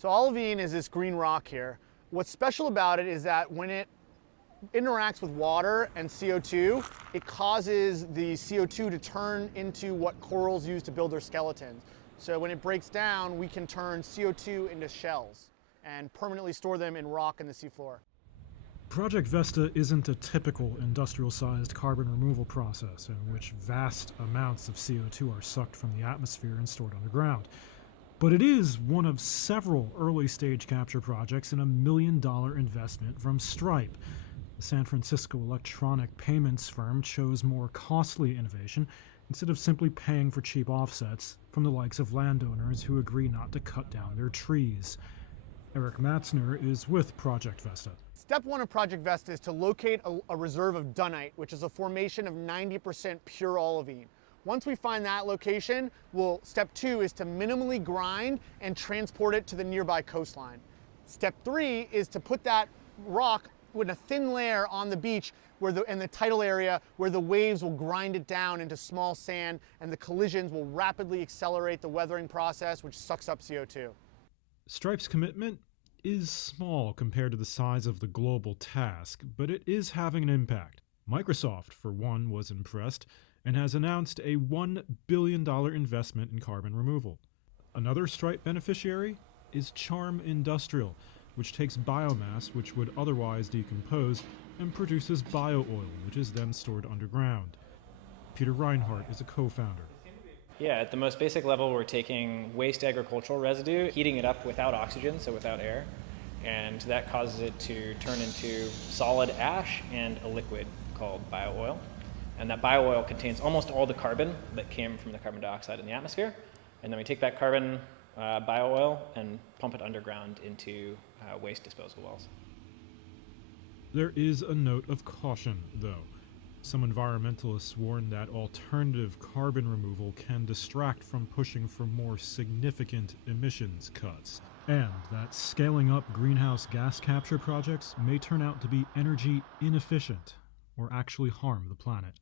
So olivine is this green rock here. What's special about it is that when it interacts with water and CO2, it causes the CO2 to turn into what corals use to build their skeletons. So when it breaks down, we can turn CO2 into shells and permanently store them in rock in the seafloor. Project Vesta isn't a typical industrial-sized carbon removal process in which vast amounts of CO2 are sucked from the atmosphere and stored underground. But it is one of several early-stage capture projects in $1 million investment from Stripe. The San Francisco electronic payments firm chose more costly innovation instead of simply paying for cheap offsets from the likes of landowners who agree not to cut down their trees. Eric Matzner is with Project Vesta. Step one of Project Vesta is to locate a reserve of dunite, which is a formation of 90% pure olivine. Once we find that location, step two is to minimally grind and transport it to the nearby coastline. Step three is to put that rock with a thin layer on the beach in the tidal area where the waves will grind it down into small sand and the collisions will rapidly accelerate the weathering process, which sucks up CO2. Stripe's commitment is small compared to the size of the global task, but it is having an impact. Microsoft, for one, was impressed and has announced a $1 billion investment in carbon removal. Another Stripe beneficiary is Charm Industrial, which takes biomass which would otherwise decompose and produces bio-oil, which is then stored underground. Peter Reinhardt is a co-founder. Yeah, at the most basic level, we're taking waste agricultural residue, heating it up without oxygen, so without air, and that causes it to turn into solid ash and a liquid called bio-oil. And that bio-oil contains almost all the carbon that came from the carbon dioxide in the atmosphere, and then we take that carbon bio-oil and pump it underground into waste disposal wells. There is a note of caution, though. Some environmentalists warn that alternative carbon removal can distract from pushing for more significant emissions cuts, and that scaling up greenhouse gas capture projects may turn out to be energy inefficient or actually harm the planet.